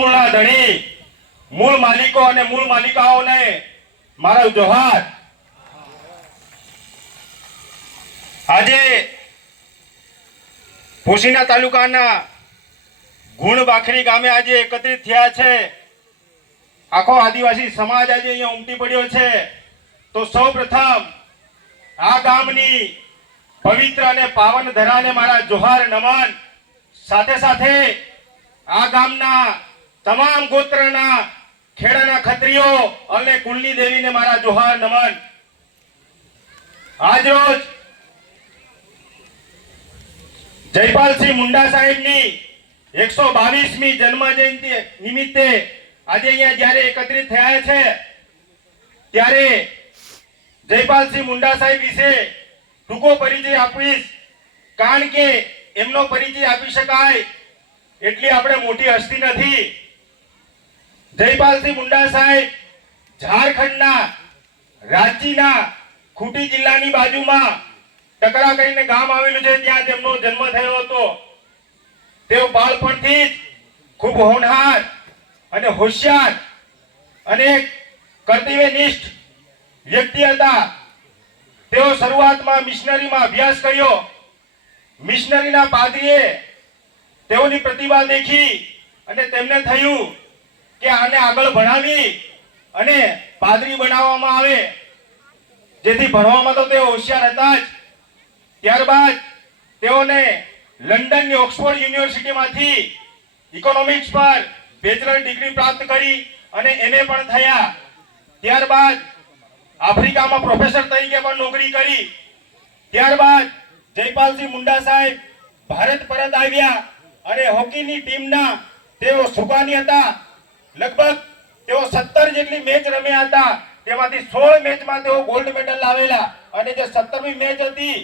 મૂળના ધણી. મૂળ માલિકો અને મૂળ માલિકાઓને મારો જોહાર. આજે ભૂસીના તાલુકાના ગુણ બાખરી ગામે આજે એકત્રિત થયા છે. આખો આદિવાસી સમાજ આજે અહીંયા ઉમટી પડ્યો છે. તો સૌ પ્રથમ આ ગામની પવિત્ર અને પાવન ધરાને મારા જોહાર નમન. સાથે સાથે આ ગામના તમામ ગોત્રના ખેડાના ખત્રીઓ અને કુલની દેવીને મારા જોહાર નમન. આજ જયપાલસિંહ મુંડા સાહેબની એકસો બાવીસમી જન્મ જયંતિ નિમિત્તે આજે અહીંયા જ્યારે એકત્રિત થયા છે, ત્યારે જયપાલસિંહ મુંડા સાહેબ વિશે ટૂંકો પરિચય આપીશ. કારણ કે એમનો પરિચય આપી શકાય એટલી આપણે મોટી હસ્તી નથી. જયપાલસિંહ મુંડા સાહેબ ઝારખંડના રાંચીના ખૂટી જિલ્લાની બાજુમાં ટકરા કરીને ગામ આવેલું છે. ત્યાં તેમનો જન્મ થયો હતો. તેઓ બાળપણથી જ ખૂબ હોનહાર અને હોશિયાર અને કર્તવ્યનિષ્ઠ વ્યક્તિ હતા. તેઓ શરૂઆતમાં મિશનરીમાં અભ્યાસ કર્યો. મિશનરીના પાદરીએ તેઓની પ્રતિભા દેખી અને તેમને થયું કે આને આગળ ભણાવી અને પાદરી બનાવવામાં આવે. જેથી ભણવામાં તો તેઓ હોશિયાર હતા જ. ત્યારબાદ તેઓને લંડનની ઓક્સફોર્ડ યુનિવર્સિટીમાંથી ઇકોનોમિક્સ પર બેચલર ડિગ્રી પ્રાપ્ત કરી અને એમએ પણ થયા. ત્યારબાદ આફ્રિકામાં પ્રોફેસર તરીકે પણ નોકરી કરી. ત્યારબાદ જયપાલસિંહ મુંડા સાહેબ ભારત પરત આવ્યા અને હોકીની ટીમના તેઓ સુકાની હતા. લગભગ તેઓ સત્તર જેટલી મેચ રમ્યા હતા. તેમાંથી સોળ મેચમાં તેઓ ગોલ્ડ મેડલ લાવેલા. અને જે સત્તરમી મેચ હતી,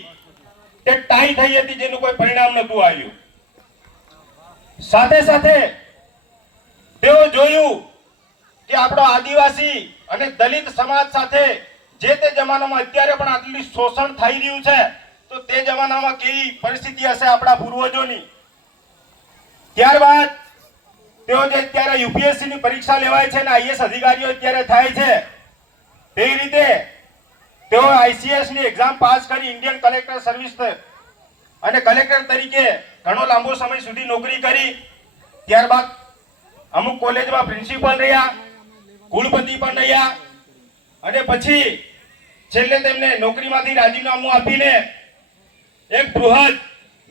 તે ટાઈ થઈ હતી, જેનું કોઈ પરિણામ નતું આવ્યું. સાથે સાથે તેઓ જોયું કે આપણો આદિવાસી અને દલિત સમાજ સાથે જે તે જમાનામાં અત્યારે પણ આટલું શોષણ થઈ રહ્યું છે, તો તે જમાનામાં કેવી પરિસ્થિતિ હશે આપણા પૂર્વજોની? ત્યારબાદ તેઓ જે અત્યારે યુપીએસસી ની પરીક્ષા લેવાય છે અને આઈએસ અધિકારીઓ અત્યારે થાય છે, તે રીતે તેઓ આઈસીએસની એક્ઝામ પાસ કરી ઇન્ડિયન કલેક્ટર સર્વિસ અને કલેક્ટર તરીકે ઘણો લાંબો સમય સુધી નોકરી કરી. ત્યારબાદ અમુક કોલેજમાં પ્રિન્સિપલ રહ્યા કુલપતિ પણ રહ્યા અને પછી છેલ્લે તેમને નોકરીમાંથી રાજીનામું આપીને એક બૃહદ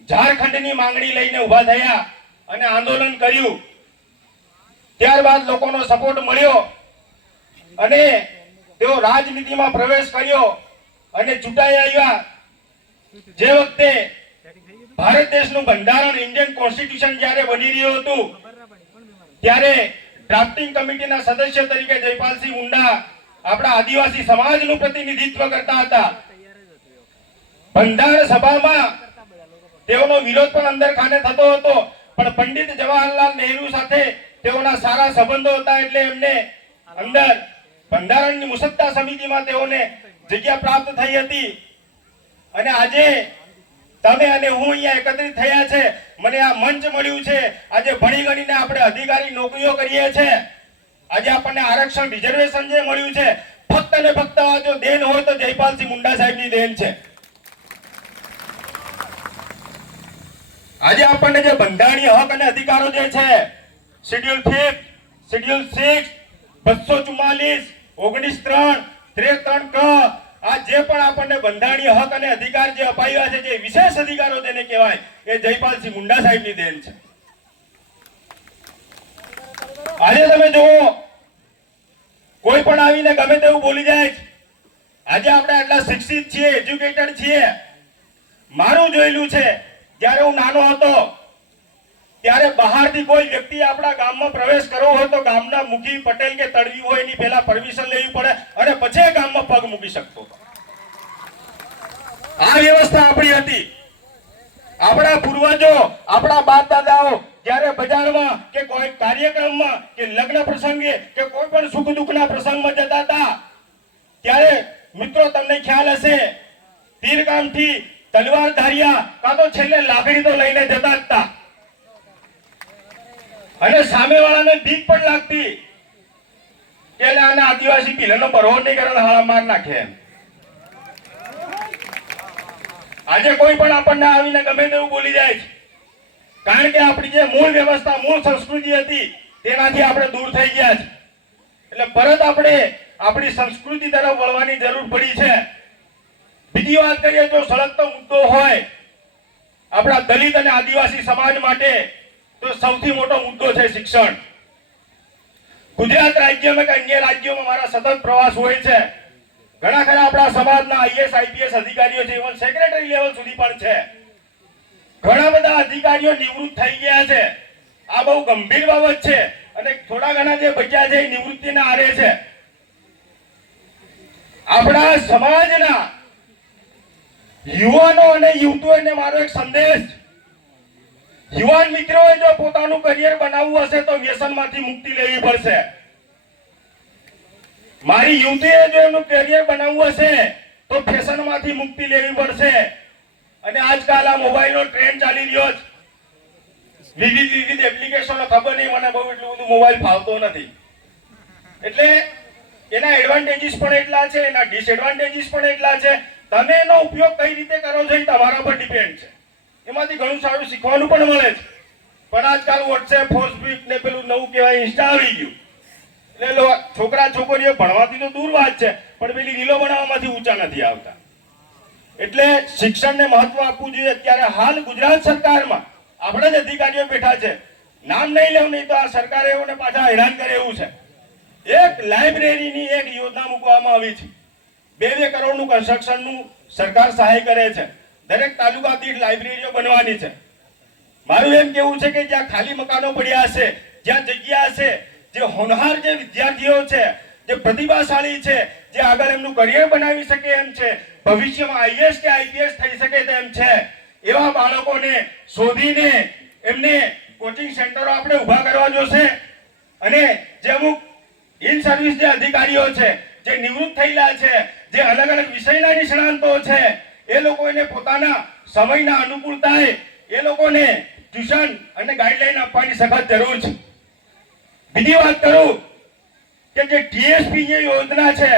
ઝારખંડની માંગણી લઈને ઊભા થયા અને આંદોલન કર્યું. ત્યારબાદ લોકોનો સપોર્ટ મળ્યો અને તેઓ રાજનીતિમાં પ્રવેશ કર્યો અને ચૂંટાઈ આવ્યા. જે વખતે ભારત દેશનું બંધારણ ઇન્ડિયન કોન્સ્ટિટ્યુશન જ્યારે બની રહ્યું હતું, ત્યારે ડ્રાફ્ટિંગ કમિટીના સદસ્ય તરીકે જયપાલસિંહ મુંડા આપણા આદિવાસી સમાજનું પ્રતિનિધિત્વ કરતા હતા. બંધારણ સભામાં તેઓનો વિરોધ પણ અંદર ખાને થતો હતો. પણ પંડિત જવાહરલાલ નહેરુ સાથે તેઓના સારા સંબંધો હતા એટલે એમને અંદર બંધારણની મુસદ્દા સમિતિમાં તેઓને જગ્યા પ્રાપ્ત થઈ હતી. અને આજે તમે અને હું અહીંયા એકત્રિત થયા છે. મને આ મંચ મળ્યું છે. આજે ભણી ગણીને આપણે અધિકારી નોકરીઓ કરીએ છીએ આજે આપણને આરક્ષણ રિઝર્વેશન જે મળ્યું છે, ફક્ત ને ફક્ત આ જો દેન હોય તો જયપાલસિંહ મુંડા સાહેબની દેન છે. આજે આપણને જે બંધારણીય હક અને અધિકારો જે છે શેડ્યુલ ફિફ્થ શેડ્યુલ સિક્સ બસો ચુમ્માલીસ, ઓગણીસ ત્રણ ત્રેત્રણ ક. આ જે પણ આપણને બંધારણીય હક અને અધિકાર જે અપાયા છે, જે વિશેષ અધિકારો તેને કહેવાય, એ જયપાલસિંહ મુંડા સાહેબની દેન છે. આજે તમે જુઓ, કોઈ પણ આવીને ગમે તેવું બોલી જાય. આજે આપણે આટલા શિક્ષિત છીએ, એજ્યુકેટેડ છીએ. મારું જોયેલું છે, જ્યારે હું નાનો હતો ત્યારે બહારથી કોઈ વ્યક્તિ આપણા ગામમાં પ્રવેશ કરવો હોય તો ગામના મુખી પટેલ કે તળવી હોય એની પહેલા પરમિશન લેવી પડે અને પછી ગામમાં પગ મૂકી શકતો આ વ્યવસ્થા આપણી હતી. આપણા પૂર્વજો, આપણા બાપ દાદાઓ જ્યારે બજારમાં કે કોઈ કાર્યક્રમમાં કે લગ્ન પ્રસંગે કે કોઈ પણ સુખ દુઃખના પ્રસંગમાં જતા હતા, ત્યારે મિત્રો તમને ખ્યાલ હશે તીરકામથી તલવાર ધારિયા કાં તો છેલ્લે લાકડી તો લઈને જતા હતા. અને સામેવાળાને બીક પણ લાગતી. કે આને આદિવાસી પિલરનો પરવો નહીં કરે હાળા માર નાખે આજે કોઈ પણ આપણને આવીને ગમે તેવું બોલી જાય છે. કારણ કે આપણી જે મૂળ વ્યવસ્થા, મૂળ સંસ્કૃતિ હતી, તેનાથી આપણે દૂર થઈ ગયા છે. એટલે પરત આપણે આપણી સંસ્કૃતિ તરફ વળવાની જરૂર પડી છે. બીજી વાત કરીએ જો સળગતો મુદ્દો હોય. આપણા દલિત અને આદિવાસી સમાજ માટે તો સૌથી મોટો મુદ્દો છે શિક્ષણ. ગુજરાત રાજ્યમાં કે અન્ય રાજ્યોમાં મારા સતત પ્રવાસ હોય છે. ઘણા ખરા આપણા સમાજના આઈએસ આઈપીએસ અધિકારીઓ છે ઇવન સેક્રેટરી લેવલ સુધી પણ છે. ઘણા બધા અધિકારીઓ નિવૃત્ત થઈ ગયા છે. આ બહુ ગંભીર બાબત છે અને થોડા ઘણા જે બચ્યા છે એ નિવૃત્તિના આરે છે. આપણા સમાજના યુવાનો અને યુવતીઓને મારો એક સંદેશ. યુવાન મિત્રોએ જો પોતાનું કરિયર બનાવવું હશે તો વ્યસનમાંથી મુક્તિ લેવી પડશે. મારી યુવતીએ જો એનું કરિયર બનાવવું હશે તો ફેશનમાંથી મુક્તિ લેવી પડશે. અને આજકાલ આ મોબાઈલનો ટ્રેન્ડ ચાલી રહ્યો છે વિવિધ વિવિધ એપ્લિકેશનો ખબર નહીં, મને બહુ એટલું બધું મોબાઈલ ફાવતો નથી. એટલે એના એડવાન્ટેજીસ પણ એટલા છે, એના ડિસએડવાન્ટેજીસ પણ એટલા છે. તમે એનો ઉપયોગ કઈ રીતે કરો છો એ તમારા પર ડિપેન્ડ છે. એમાંથી ઘણું સારું શીખવાનું પણ મળે છે. પણ આજકાલ વોટ્સએપ ફેસબુક ને પેલું નવું કહેવાય ઇન્સ્ટા આવી ગયું. એટલે છોકરા છોકરીઓ ભણવાથી તો દૂર વાત છે, પણ પેલી રીલો બનાવવામાંથી ઊંચા નથી આવતા. એટલે શિક્ષણને મહત્વ આપવું જોઈએ. અત્યારે હાલ ગુજરાત સરકારમાં આપણા જ અધિકારીઓ બેઠા છે. નામ નહીં લેવું નહીં તો આ સરકારે એઓને પાછા હેરાન કરે એવું છે. એક લાઇબ્રેરીની એક યોજના મૂકવામાં આવી છે. બે બે કરોડનું કન્સ્ટ્રક્શનનું સરકાર સહાય કરે છે. દરેક તાલુકા દીઠ લાઇબ્રેરીઓ બનવાની છે. મારું એમ કેવું છે કે જ્યાં ખાલી મકાનો પડ્યા હશે, જ્યાં જગ્યા હશે, જે હોનહાર જે વિદ્યાર્થીઓ છે, જે પ્રતિભાશાળી છે, જે આગળ એમનું કરિયર બનાવી શકે એમ છે, ભવિષ્યમાં આઈએસ કે આઈપીએસ થઈ શકે તેમ છે, એવા બાળકોને શોધીને એમને કોચિંગ સેન્ટરો આપણે ઊભા કરવા જોશે. અને જે અમુક ઇન સર્વિસ જે અધિકારીઓ છે, જે નિવૃત્ત થયેલા છે, જે અલગ અલગ વિષયના નિષ્ણાંતો છે એ લોકોને પોતાના સમયના અનુકૂળતાએ એ લોકોને ટ્યુશન અને ગાઈડલાઈન આપવાની સખત જરૂર છે. બીજી વાત કરું કે જે ટીએસપી જે યોજના છે,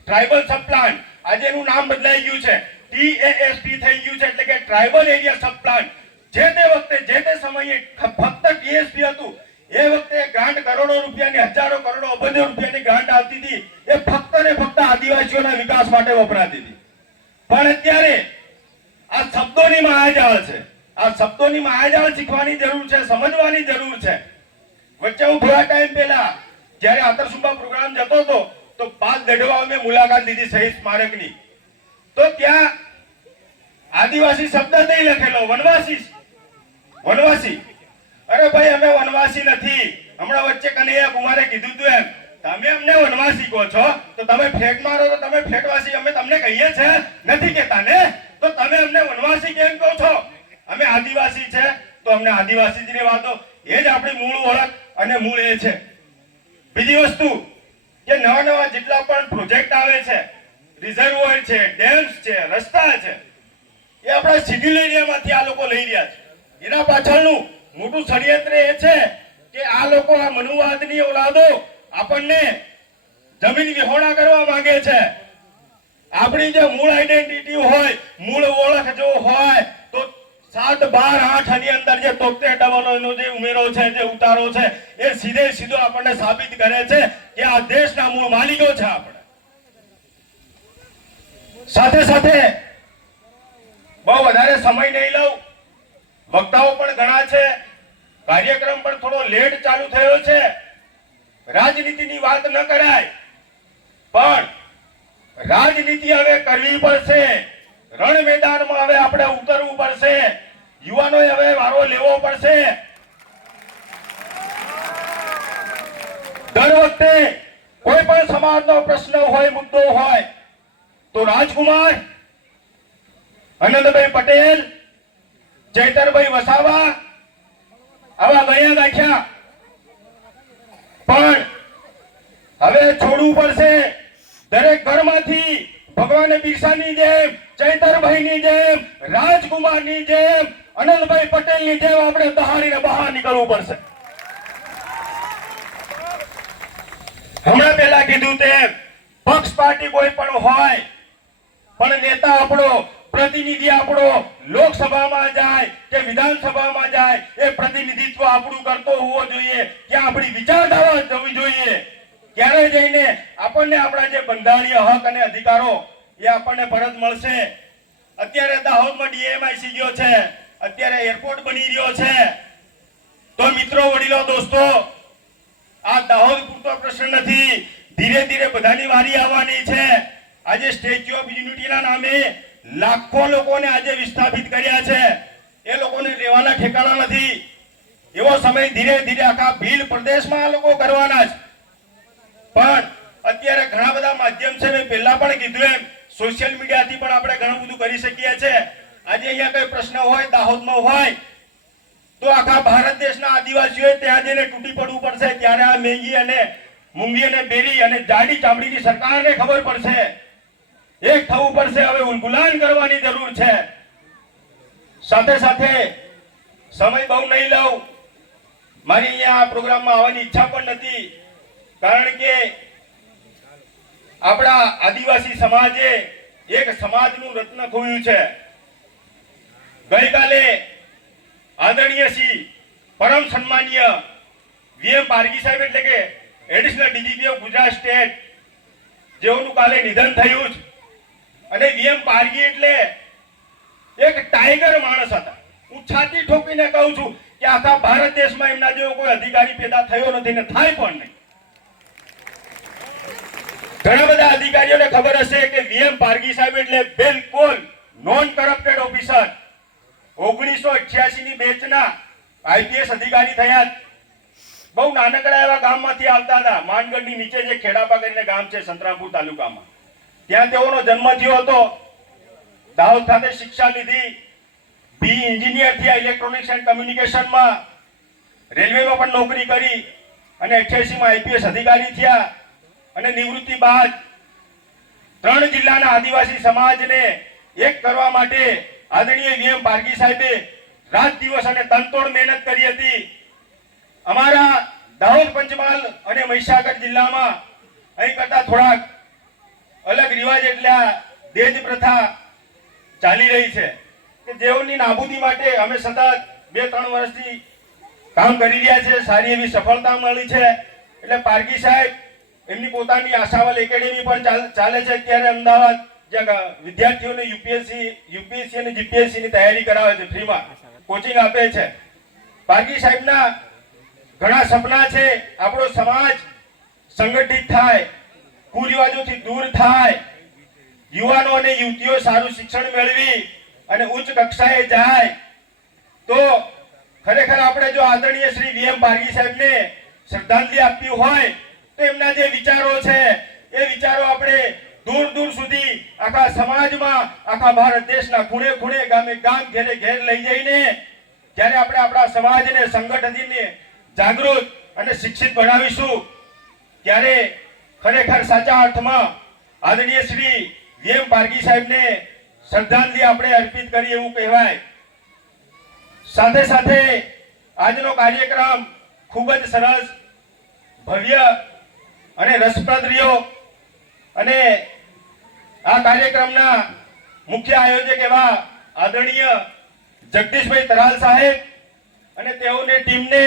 ટ્રાઇબલ સબ પ્લાન આજે એનું નામ બદલાઈ ગયું છે. ટીએએસપી થઈ ગયું છે, એટલે કે ટ્રાઇબલ એરિયા સબ પ્લાન જે તે વખતે, જે તે સમયે ખ- ફક્ત ટીએસપી હતું એ વખતે ગ્રાન્ટ કરોડો રૂપિયાની હજારો કરોડો અબજો રૂપિયાની ગ્રાન્ટ આવતી હતી એ ફક્ત ને ફક્ત આદિવાસીઓના વિકાસ માટે વપરાતી હતી પણ અત્યારે આ શબ્દોની માયાજાળ છે આ શબ્દોની માયાજાળ શીખવાની જરૂર છે સમજવાની જરૂર છે વચ્ચે હું થોડા ટાઈમ પહેલા જ્યારે આતરસુંબા પ્રોગ્રામ જતો હતો તો પાક ગઢવા મેં મુલાકાત લીધી શહીદ સ્મારકની. તો ત્યાં આદિવાસી શબ્દ નહીં લખેલો, વનવાસી વનવાસી. અરે ભાઈ, અમે વનવાસી નથી. હમણાં વચ્ચે કનૈયા કુમારે કીધું તું એમ, તમે અમને વનવાસી કહો છો? તો તમે ફેટ મારો, તો તમે ફેટવાસી અમે તમને કહીએ છે? નથી કહેતા ને? તો તમે અમને વનવાસી કેમ કહો છો? અમે આદિવાસી છે, તો અમને આદિવાસી જ દો. એ જ આપણી મૂળ ઓળખ અને મૂળ એ છે. બીજી વસ્તુ, કે નવા નવા જેટલા પણ પ્રોજેક્ટ આવે છે રિઝર્વોયર છે ડેમ્સ છે, રસ્તા છે. એ આપણા સિવિલ એરિયામાંથી આ લોકો લઈ રહ્યા છે. એના પાછળનું મોટું ષડયંત્ર એ છે કે આ લોકો આ મનુવાદની ઓલાદો આપણને જમીન વિહોણા કરવા માંગે છે. આપણી જે મૂળ આઈડેન્ટિટી હોય, મૂળ ઓળખ જો હોય, તો સાત બાર આઠની અંદર જે તોતેર ડબલનો જે ઉમેરો છે, જે ઉતારો છે, એ સીધે સીધો આપણને સાબિત કરે છે કે આ દેશના મૂળ માલિકો છે આપણે. સાથે સાથે બહુ વધારે સમય નહીં લઉં. વક્તાઓ પણ ઘણા છે. કાર્યક્રમ પણ થોડો લેટ ચાલુ થયો છે. રાજનીતિની વાત ન કરાય. પણ રાજનીતિ હવે કરવી પડશે. રણ મેદાનમાં હવે આપણે ઉતરવું પડશે. યુવાનોએ હવે વારો લેવો પડશે. દર વખતે કોઈ પણ સમાજનો પ્રશ્ન હોય, મુદ્દો હોય તો રાજકુમાર, આનંદભાઈ પટેલ, ચૈતરભાઈ વસાવા, આવા ગયા ગાંઠ્યા પણ હવે છોડવું પડશે. દરેક ઘરમાંથી ભગવાન બિરસાની જેમ, ચૈતરભાઈની જેમ, રાજકુમારની જેમ અનંતભાઈ પટેલની જેમ આપણે દહાડીને બહાર નીકળવું પડશે. હમણાં પેલા કીધું તેમ પક્ષ પાર્ટી કોઈ પણ હોય પણ નેતા આપણો, પ્રતિનિધિ આપણો, લોકસભામાં જાય કે વિધાનસભામાં જાય, એ પ્રતિનિધિત્વ આપણું કરતો હોવો જોઈએ, કે આપણી વિચારધારા જવી જોઈએ. ત્યારે જઈને આપણને આપણા જે બંધારણીય હક અને અધિકારો, એ આપણને પરત મળશે. અત્યારે દાહોદમાં ડીએમઆઈસી ગયો છે, અત્યારે એરપોર્ટ બની રહ્યો છે. તો મિત્રો, વડીલો, દોસ્તો, આ દાહોદ પૂરતો પ્રશ્ન નથી. ધીરે ધીરે બધાની વારી આવવાની છે. આજે સ્ટેચ્યુ ઓફ યુનિટીના નામે લાખો લોકોને આજે વિસ્થાપિત કર્યા છે. એ લોકોને રહેવાના ઠેકાણા નથી. એવો સમય ધીરે ધીરે આખા ભીલ પ્રદેશમાં આ લોકો કરવાના છે પણ અત્યારે ઘણા બધા માધ્યમ છે, મેં પહેલા પણ કીધું એમ, સોશિયલ મીડિયાથી પણ આપણે ઘણું બધું કરી શકીએ છીએ આજે અહીંયા કોઈ પ્રશ્ન હોય, દાહોદમાં હોય, તો આખા ભારત દેશના આદિવાસીઓએ ત્યાં જઈને તૂટી પડવું પડશે. ત્યારે આ મેંગી અને મૂંગી અને બેરી અને જાડી ચામડીની સરકારને ખબર પડશે. એક થવું પડશે. હવે ઉલગુલાન કરવાની જરૂર છે. સાથે સાથે સમય બહુ નહીં લઉં મારી અહીંયા આ પ્રોગ્રામમાં આવવાની ઈચ્છા પણ નથી. કારણ કે આપણા આદિવાસી સમાજે એક સમાજનું રત્ન ખોયું છે. ગઈકાલે આદરણીય શ્રી પરમ સન્માનીય વીએમ પારગી સાહેબ એટલે કે additional DGP of Gujarat state જેઓનું કાલે નિધન થયું છે અને વીએમ પારગી એટલે એક ટાઈગર માણસ હતા. હું છાતી ઠોકીને કહું છું કે આખા ભારત દેશમાં એમના જેવો કોઈ અધિકારી પેદા થયો નથી ને થાય પણ નહીં. ઘણા બધા અધિકારીઓને ખબર હશે કે વીએમ પારગી સાહેબ એટલે બિલકુલ નોન કરપ્ટેડ ઓફિસર ઓગણીસો અઠ્યાસી ની બેચના આઈપીએસ અધિકારી થયા. બહુ નાનકડા એવા ગામમાંથી આવતા હતા. માનગઢની નીચે જે ખેડાપા કરીને ગામ છે સંતરામપુર તાલુકામાં. ત્યાં તેઓનો જન્મ થયો હતો. દાહોદ ખાતે શિક્ષા લીધી બી એન્જિનિયર થયા ઇલેક્ટ્રોનિક્સ એન્ડ કમ્યુનિકેશનમાં. રેલવેમાં પણ નોકરી કરી અને અઠ્યાસીમાં આઈપીએસ અધિકારી થયા અને નિવૃત્તિ બાદ ત્રણ જિલ્લાના આદિવાસી સમાજને એક કરવા માટે આદરણીય વીએમ પારગી સાહેબે રાત દિવસ અને તનતોડ મહેનત કરી હતી. અમારા દાહોદ પંચમહાલ અને મહીસાગર જિલ્લામાં અહીં કરતા થોડાક અલગ રિવાજ એટલે આ દેજ પ્રથા ચાલી રહી છે કે જેઓની નાબૂદી માટે અમે સતત બે, ત્રણ વર્ષથી કામ કરી રહ્યા છે સારી એવી સફળતા મળી છે. એટલે પારગી સાહેબ એમની પોતાની આશાવલ એકેડેમી પણ ચાલ- છે. અત્યારે અમદાવાદ જ્યાં વિદ્યાર્થીઓને યુપીએસસી યુપીએસસી અને જીપીએસસી ની તૈયારી કરાવે છે, ફ્રીમાં કોચિંગ આપે છે. પારગી સાહેબના ઘણા સપના છે. આપણો સમાજ સંગઠિત થાય. કુરિવાજોથી દૂર થાય. યુવાનો અને યુવતીઓ સારું શિક્ષણ મેળવી અને ઉચ્ચ કક્ષાએ જાય. તો ખરેખર આપણે જો આદરણીય શ્રી વીએમ પારગી સાહેબને શ્રદ્ધાંજલિ આપવી હોય, તો એમના જે વિચારો છે, એ વિચારો આપણે દૂર દૂર સુધી આખા સમાજમાં, આખા ભારત દેશના ખૂણે ખૂણે, ગામે ગામ, ઘેરે ઘેર લઈ જઈને, જ્યારે આપણે આપણા સમાજને સંગઠનને જાગૃત અને શિક્ષિત બનાવીશું, ત્યારે ખરેખર સાચા અર્થમાં આદરણીય શ્રી વીએમ પારગી સાહેબને શ્રદ્ધાંજલિ આપણે અર્પિત કરીએ એવું કહેવાય. સાથે સાથે આજનો કાર્યક્રમ ખૂબ જ સરસ, ભવ્ય અને રસપ્રદ રહ્યો અને આ કાર્યક્રમના મુખ્ય આયોજક એવા આદરણીય જગદીશભાઈ તરાલ સાહેબ અને તેઓની ટીમને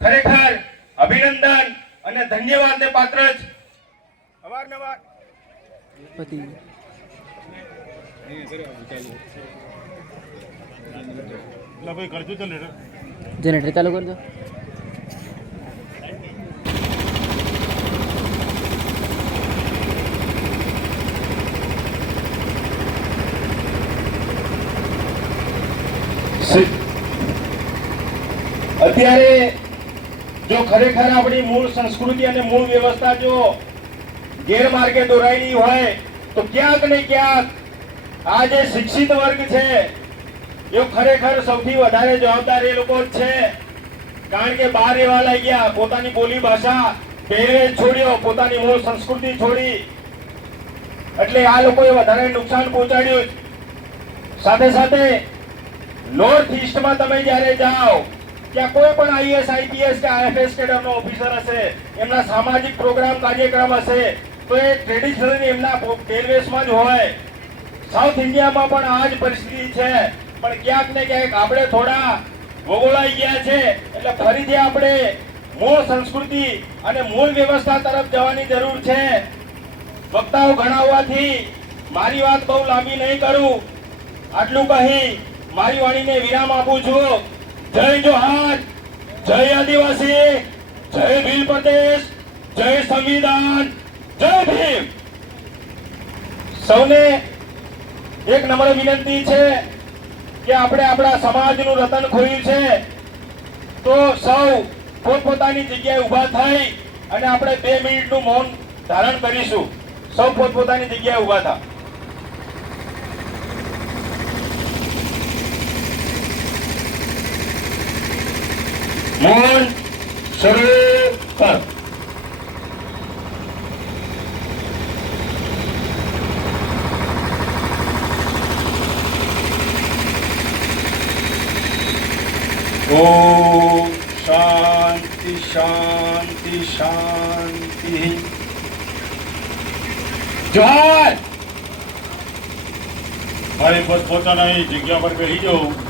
ખરેખર અભિનંદન અને ધન્યવાદને પાત્ર જ. અવારનવાર. પતિ જનરેટર ચાલુ કરજો. અત્યારે જો ખરેખર આપણી મૂળ સંસ્કૃતિ અને મૂળ વ્યવસ્થા જો ગેરમાર્ગે દોરાયેલી હોય, તો ક્યાંક ને ક્યાંક આ જે શિક્ષિત વર્ગ છે, એ ખરેખર સૌથી વધારે જવાબદાર એ લોકો જ છે. કારણ કે બહાર એવા ગયા પોતાની બોલી ભાષા પહેરવેશ છોડ્યો, પોતાની મૂળ સંસ્કૃતિ છોડી. એટલે આ લોકોએ વધારે નુકસાન પહોંચાડ્યું સાથે સાથે નોર્થ ઈસ્ટમાં તમે જ્યારે જાઓ ત્યાં કોઈ પણ આઈએસ આઈપીએસ કે આઈએફએસ કેડરનો ઓફિસર હશે, એમના સામાજિક પ્રોગ્રામ કાર્યક્રમ હશે, તો એ ટ્રેડિશનલી એમના પહેરવેશમાં જ હોય. સાઉથ ઇન્ડિયામાં પણ આ જ પરિસ્થિતિ છે. પણ ક્યાંક ને ક્યાંક આપણે થોડા ભોગોળાઈ ગયા છે. એટલે ફરીથી આપણે મૂળ સંસ્કૃતિ અને મૂળ વ્યવસ્થા તરફ જવાની જરૂર છે. વક્તાઓ ગણાવવાથી મારી વાત બહુ લાંબી નહીં કરું. આટલું કહી મારી વાણીને વિરામ આપું છું. જય જોહાર, જય આદિવાસી, જય ભીલ પ્રદેશ, જય સંવિધાન, જય ભીમ. સૌને એક નમ્ર વિનંતી છે કે આપણે આપણા સમાજનું રતન ખોયું છે. તો સૌ પોતપોતાની જગ્યાએ ઊભા થઈ અને આપણે બે મિનિટનું મૌન ધારણ કરીશું. સૌ પોતપોતાની જગ્યાએ ઊભા થા. મૌન શરૂ કર ઓમ શાંતિ શાંતિ શાંતિ જોહાર ભાઈ પોત પોતાના એ જગ્યા પર બેસી જાઓ